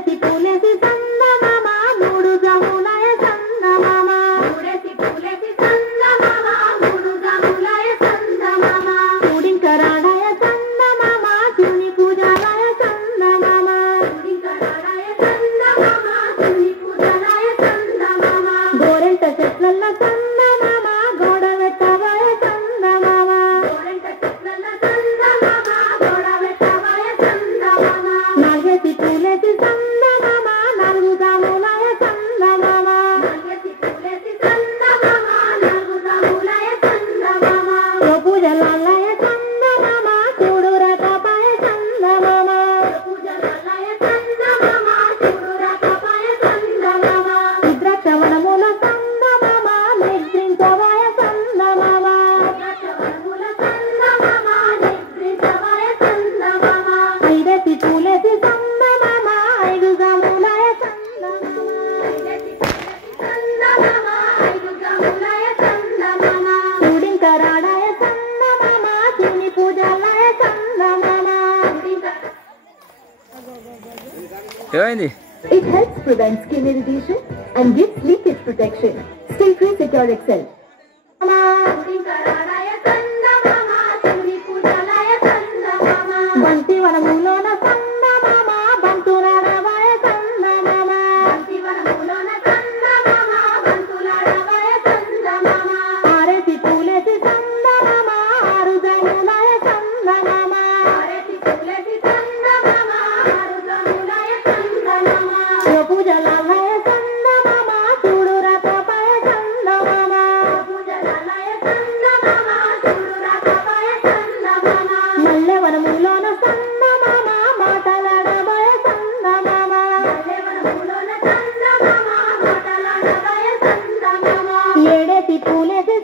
మూడేసి పూలేసి సందమామ మూడు జములాయ సందమామ మూడేసి పూలేసి సందమామ మూడు జములాయ సందమామ చూడింకరాడాయ సందమామ శివుని పూజలాయ సందమామ చూడింకరాడాయ సందమామ శివుని పూజలాయ సందమామ గోరెంట చెట్లల్ల సందమామ గోడ వెట్టవాయ సందమామ గోరెంట చెట్లల్ల సందమామ గోడ వెట్టవాయ సందమామ నాగేసి పూలేసి సందమామ నాలుగు జములాయ సందమామ నాగేసి పూలేసి సందమామ నాలుగు జములాయ సందమామ పూజలాయ సందమామ చూడు రకపాయ సందమామ పూజలాయ సందమామ చూడు రకపాయ సందమామ రుద్రాక్షవనముల సందమామ నిద్రించవాయ సందమామ రుద్రాక్షవనముల సందమామ నిద్రించవాయ సందమామ ఐదేసి పూలేసి సందమామ ఐదు జములాయ సందమామ ఐదేసి పూలేసి సందమామ ఐదు జములాయ సందమామ చూడింకరాడాయ సందమామ శివుని పూజలాయ సందమామ ఏమైంది? It helps prevent skin irritation and gives leakage protection. Stay free Secure Excel. బంతి వనములోన సందమామ బంతులాడవాయ సందమామ బంతి వనములోన సందమామ బంతులాడవాయ సందమామ ఆరేసి పూలేసి సందమామ ఆరు జములాయ సందమామ ఆరేసి పూలేసి సందమామ ఆరు జములాయ సందమామ పూజలాయ సందమామ చూడు రకపాయ సందమామ పూజలాయ సందమామ చూడు రకపాయ సందమామ మల్లె వనములోన సందమామ మాటలాడవాయ సందమామ మల్లె వనములోన సందమామ మాటలాడవాయ సందమామ ఏడేసి పూలేసి